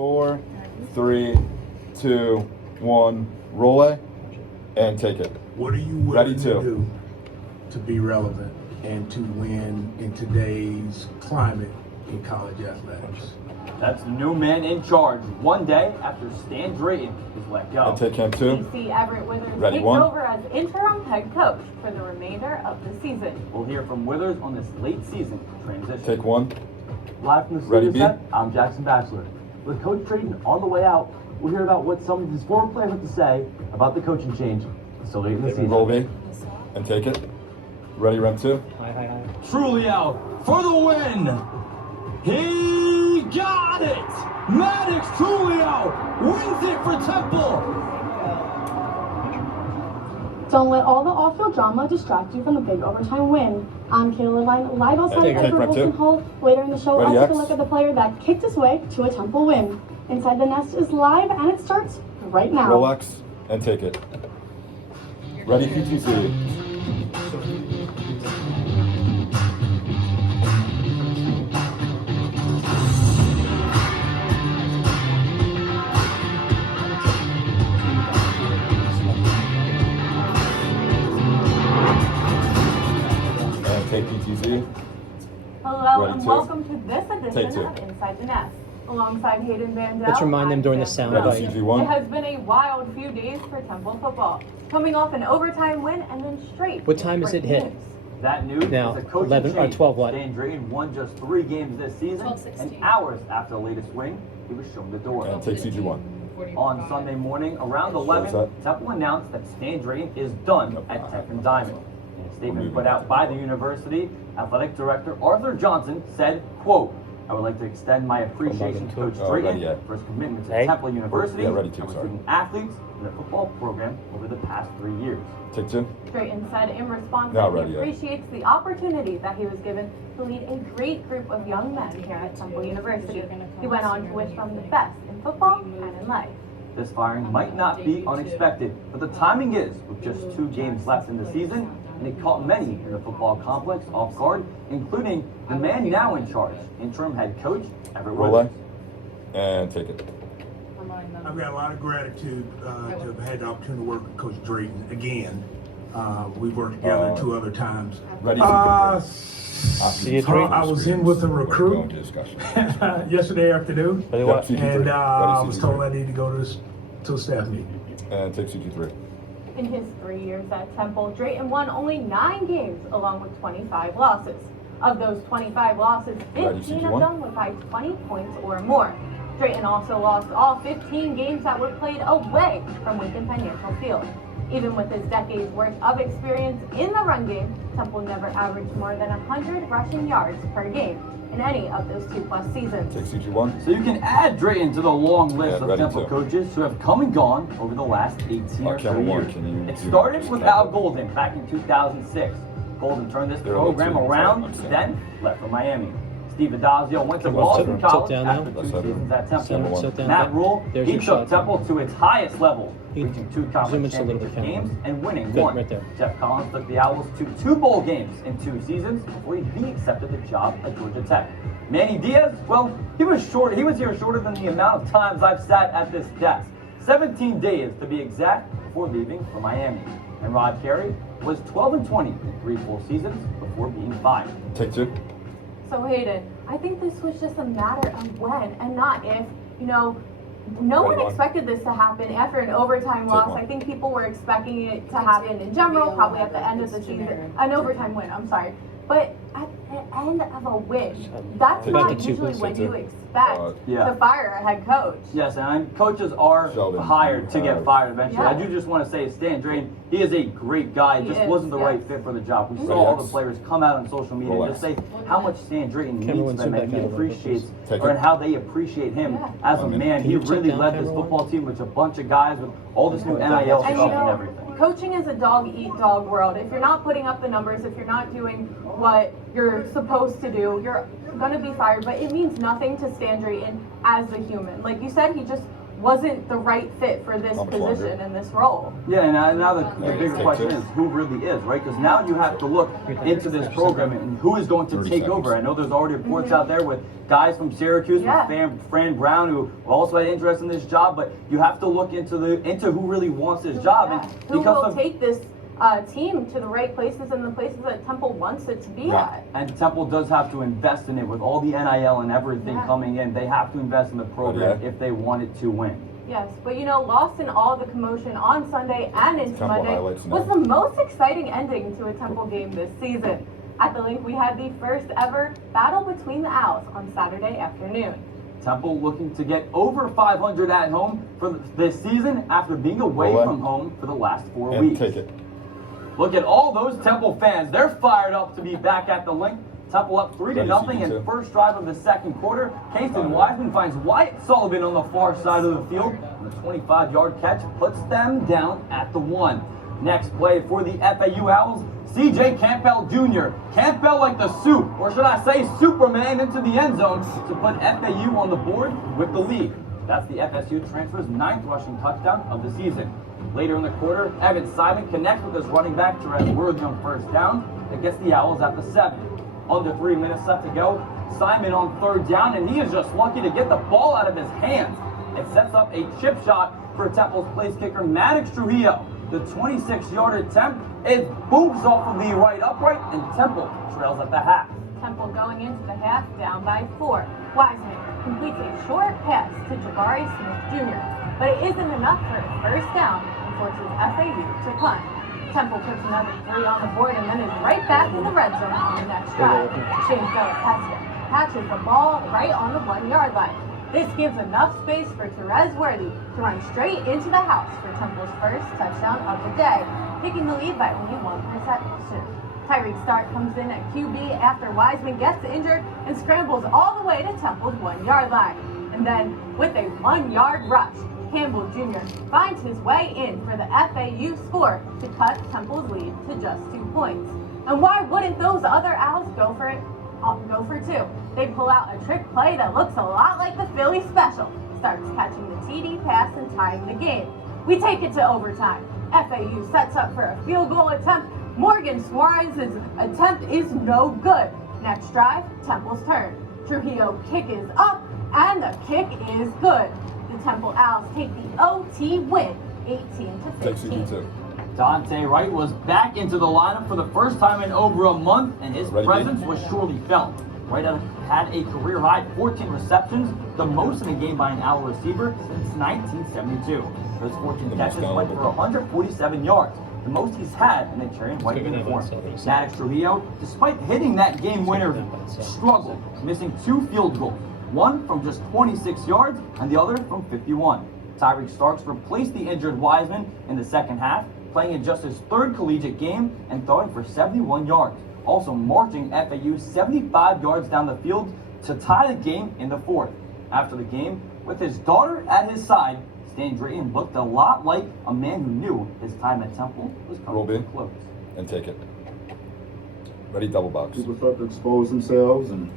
4, 3, 2, 1. Roll it and take it. What are you Ready willing to do to be relevant and to win in today's climate in college athletics? That's the new man in charge one day after Stan Drayton is let go. And take him too. DC Everett Withers Ready, takes one. over as interim head coach for the remainder of the season. We'll hear from Withers on this late season transition. Take one. Live from the Ready, studio B? set, I'm Jackson Batchelor. With Coach Drayton on the way out, we'll hear about what some of his former players have to say about the coaching change so late in the season. Roll B and take it. Ready, run 2. Truly out for the win. He got it. Maddox Trulio wins it for Temple. Don't let all the off-field drama distract you from the big overtime win. I'm Kayla Levine, live outside Take Edward right Wilson two. Hall. Later in the show, Ready, I'll take a X? look at the player that kicked his way to a Temple win. Inside the Nest is live, and it starts right now. Roll X and take it. Ready, PTC. And take PTZ. Hello Ready, and two. welcome to this Take edition two. of Inside the Nest. Alongside Hayden Vandell. Let's remind them I'm during the Sam sound Brown. bite. CG1. It has been a wild few days for Temple football. Coming off an overtime win and then straight. What time is it hit? news. That news Now, is a coaching 11 or change. 12 what? Stan Drayton won just 3 games this season, 12-16. and hours after the latest win, he was shown the door. And take CG1. On Sunday morning, around 11, that? Temple announced that Stan Drayton is done at Tech and Diamond. In a statement put out by the university, athletic director Arthur Johnson said, quote, "I would like to extend my appreciation to Coach Ready, Drayton yeah. for his commitment to Hey. Temple University Yeah, ready, too, and sorry. recruiting athletes in the football program over the past 3 years." Take 2. Drayton said in response Not that ready he yet. appreciates the opportunity that he was given to lead a great group of young men here at Temple University. He went on to wish them the best in football and in life. This firing might not be unexpected, but the timing is, with just 2 games left in the season, and it caught many in the football complex off guard, including the man now in charge, interim head coach Everett Roll Withers. A and take it. I've got a lot of gratitude to have had the opportunity to work with Coach Drayton again. We've worked together 2 other times. Ready, I was in with a recruit yesterday afternoon, Yep, CG3. and I Ready, was CG3. told I needed to go to a staff meeting. And take CG3. In his 3 years at Temple, Drayton won only 9 games along with 25 losses. Of those 25 losses, Ready, 15 CG1? of them were by 20 points or more. Drayton also lost all 15 games that were played away from Lincoln Financial Field. Even with his decades worth of experience in the run game, Temple never averaged more than 100 rushing yards per game in any of those 2+ seasons. Take CG1. So you can add Drayton to the long list Yeah, of ready Temple to. coaches who have come and gone over the last 18 or so Campbell Warren, years. can you It do started that? with Al Golden back in 2006. Golden turned this They're a little program too- around, I'm then left for Miami. Steve Adazio went to Tilt Boston down. College Tilt down after now. 2 seasons at Temple. Center, tilt down. Matt Rule, There's he your took shot. Temple to its highest level, You- reaching 2 zoom conference in so a little championship bit, games camera. and winning Good, 1. right there. Jeff Collins took the Owls to 2 bowl games in 2 seasons before he accepted the job at Georgia Tech. Manny Diaz, well, he was here shorter than the amount of times I've sat at this desk. 17 days to be exact before leaving for Miami. And Rod Carey was 12-20 in 3 full seasons before being fired. Take 2. So Hayden, I think this was just a matter of when and not if. You know, no Ready, one one. expected this to happen after an overtime Take loss. one. I think people were expecting it to happen in general, probably at the end of the season. An overtime win, I'm sorry. But at the end of a win, that's Take not two. usually Take when two. you expect Yeah. to fire a head coach. Yes, and coaches are Sheldon, hired to get fired eventually. Yeah. I do just want to say Stan Drayton, he is a great guy. He Just is, wasn't the right yes. fit for the job. We saw Ready, all X? the players come out on social media and Relax. just say how much Stan Drayton Camera means one, to them zoom and back he out a little bit, appreciates, Take or it. and how they appreciate him Yeah. as a One minute. man. Can He you check really down led this camera one? football team with a bunch of guys with all this new NIL And stuff you and know, everything. coaching is a dog-eat-dog world. If you're not putting up the numbers, if you're not doing what you're supposed to do, you're going to be fired. But it means nothing to Stan Drayton as a human. Like you said, he just wasn't the right fit for this How much position longer? and this role. Yeah, and now the bigger Take question two. is who really is, right? Because now you have to look into this program and who is going to 30 take seconds. over. I know there's already reports out there with guys from Syracuse, Yeah. with Fran Brown, who also had interest in this job. But you have to look into who really wants this job, Yeah. and Who because will of take this team to the right places and the places that Temple wants it to be Yeah. at? and Temple does have to invest in it with all the NIL and everything Yeah. coming in. They have to invest in the program Yeah. if they want it to win. Yes, but lost in all the commotion on Sunday and into Temple Monday highlights was now. the most exciting ending to a Temple game this season. At the link, we had the first ever battle between the Owls on Saturday afternoon. Temple looking to get over 500 at home for this season after being away Roll it. from home for the last 4 And weeks. take it. Look at all those Temple fans. They're fired up to be back at the link. Temple up 3-0 Ready, in CP2. first drive of the second quarter. Casey Wiseman finds Wyatt Sullivan on the far side of the field. And the 25-yard catch puts them down at the 1. Next play for the FAU Owls, CJ Campbell Jr. Campbell like the soup, or should I say Superman, into the end zone to put FAU on the board with the lead. That's the FSU transfer's 9th rushing touchdown of the season. Later in the quarter, Evan Simon connects with his running back, Therese Worthy, on first down. That gets the Owls at the 7. Under 3 minutes left to go. Simon on third down, and he is just lucky to get the ball out of his hands. It sets up a chip shot for Temple's place kicker, Maddox Trujillo. The 26-yard attempt, it booms off of the right upright, and Temple trails at the half. Temple going into the half down by 4. Wiseman completes a short pass to Jabari Smith Jr., but it isn't enough for a first down and forces FAU to punt. Temple puts another 3 on the board and then is right back in the red zone on the next drive. Shane Phillips catches the ball right on the 1-yard line. This gives enough space for Therese Worthy to run straight into the house for Temple's first touchdown of the day, taking the lead by only 1 reception. Tyreek Stark comes in at QB after Wiseman gets injured and scrambles all the way to Temple's 1-yard line. And then, with a 1-yard rush, Campbell Jr. finds his way in for the FAU score to cut Temple's lead to just 2 points. And why wouldn't those other Owls go for it? Go for 2. They pull out a trick play that looks a lot like the Philly special. Starks catching the TD pass and tying the game. We take it to overtime. FAU sets up for a field goal attempt. Morgan Suarez's attempt is no good. Next drive, Temple's turn. Trujillo kick is up, and the kick is good. The Temple Owls take the OT win, 18-15. Take CP2. Dante Wright was back into the lineup for the first time in over a month, and his Ready, presence was surely felt. Wright had a career-high 14 receptions, the most in a game by an Owl receiver since 1972. Those 14 catches went for 147 yards, the most he's had in a Cherry White uniform. Maddox Trujillo, despite hitting that game winner, struggled, missing 2 field goals, one from just 26 yards and the other from 51. Tyreek Starks replaced the injured Wiseman in the second half, playing in just his 3rd collegiate game and throwing for 71 yards, also marching FAU 75 yards down the field to tie the game in the 4th. After the game, with his daughter at his side, Stan Drayton looked a lot like a man who knew his time at Temple was Roll coming B. to a close. And take it. Ready, double box. People start to expose themselves, and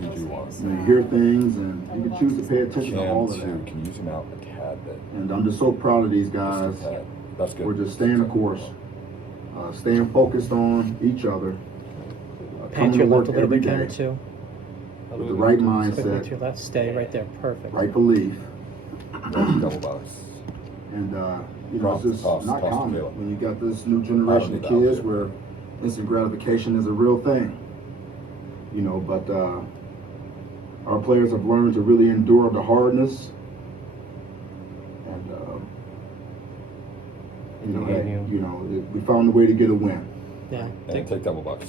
CG1. you hear things, and you can choose to pay attention to all Cam of 2. that. Can you zoom out a tad bit? And I'm just so proud of these guys. Just a tad. That's good. We're just staying the course, staying focused on each other, Pan coming to to your work left a little every bit, day Cameron, too. with the right Quickly to mindset, your left. Stay right there. Perfect. right belief, Ready, double box. and you know, it's just Toss not to common Caleb. when you got this new generation need of that kids out where instant gratification is a real thing. You know, but our players have learned to really endure the hardness, and we found a way to get a win. Yeah. And take double box.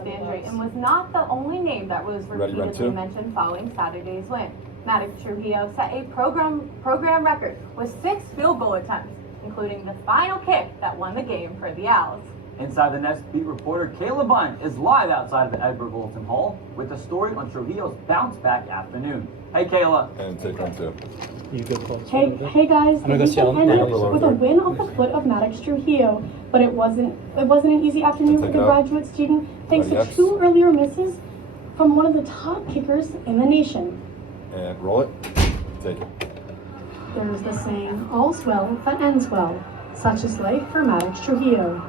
Stan Drayton was not the only name that was Ready, run repeatedly two? mentioned following Saturday's win. Maddox Trujillo set a program record with 6 field goal attempts, including the final kick that won the game for the Owls. Inside the Nest beat reporter Caleb Vine is live outside of the Edward Bulletin Hall with a story on Trujillo's bounce back afternoon. Hey Kayla. And take one, too. You good, Cole? Hey guys, I'm gonna the go see weekend Ellen. ended Yeah, with a win off the foot of Maddox Trujillo, but it wasn't an easy afternoon for Take the it out. graduate student thanks to Ready, X? 2 earlier misses from one of the top kickers in the nation. And roll it. Take it. There's the saying, all's well that ends well. Such is life for Maddox Trujillo.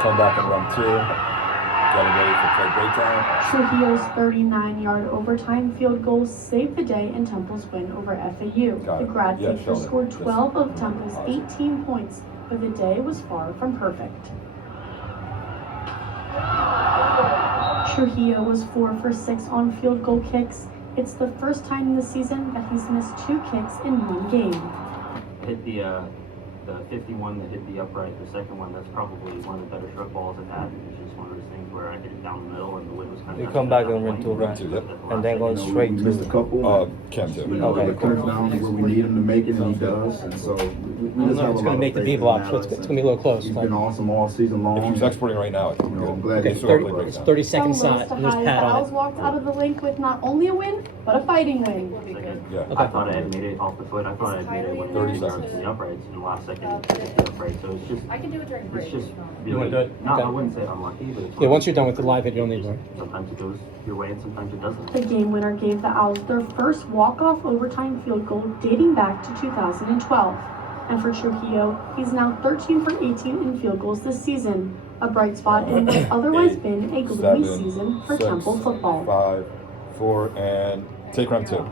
Come back in round 2. Getting ready for play breakdown. Trujillo's 39-yard overtime field goal saved the day in Temple's win over FAU. Got The it. grad Yeah, safety shown it. scored Just 12 of awesome. Temple's 18 points, but the day was far from perfect. Trujillo was 4 for 6 on field goal kicks. It's the first time this season that he's missed 2 kicks in one game. Hit the 51 that hit the upright, the second one, that's probably one of the better short balls I've had. It's just one of those things where I hit it down the middle and the wind was kind of... You come back on round 2, Round 2, yep. and then going You know, straight we missed a to. couple. Cam too. You know, Okay, it comes down to where we need him to make it, and he does. And so we just have a It's lot gonna of make the faith B in block, so Alex, it's gonna be a little close. He's Like, been awesome all season long. If he was exporting right now, I think You know, I'm we'll glad get he's to our play 30, breakdown. 30 From seconds lows shot, to and there's highs, pad the on Owls it. walked out of the link with not only a win, but a fighting win. Yeah. I thought I had made it off the foot. I thought I had made it with 30 30 yards seconds. in the uprights in the last second to hit the upright. So it's just, I can do it during break. it's just You really, went good? no, Okay. I wouldn't say unlucky, but it's Yeah, once you're done with the live hit, you don't need more. sometimes it goes your way and sometimes it doesn't. The game winner gave the Owls their first walk-off overtime field goal dating back to 2012. And for Trujillo, he's now 13 for 18 in field goals this season, a bright spot in what's otherwise 8, been a gloomy 7, season for 6, Temple football. 5, 4, and take round 2.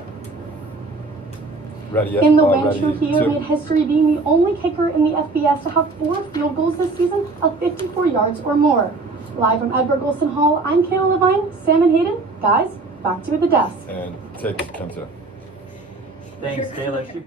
Ready yet? In the win, Ready, Trujillo 2. made history being the only kicker in the FBS to have 4 field goals this season of 54 yards or more. Live from Edward Golston Hall, I'm Kayla Levine, Sam and Hayden. Guys, back to you at the desk. And take Cam 2. Thanks, Kayla. She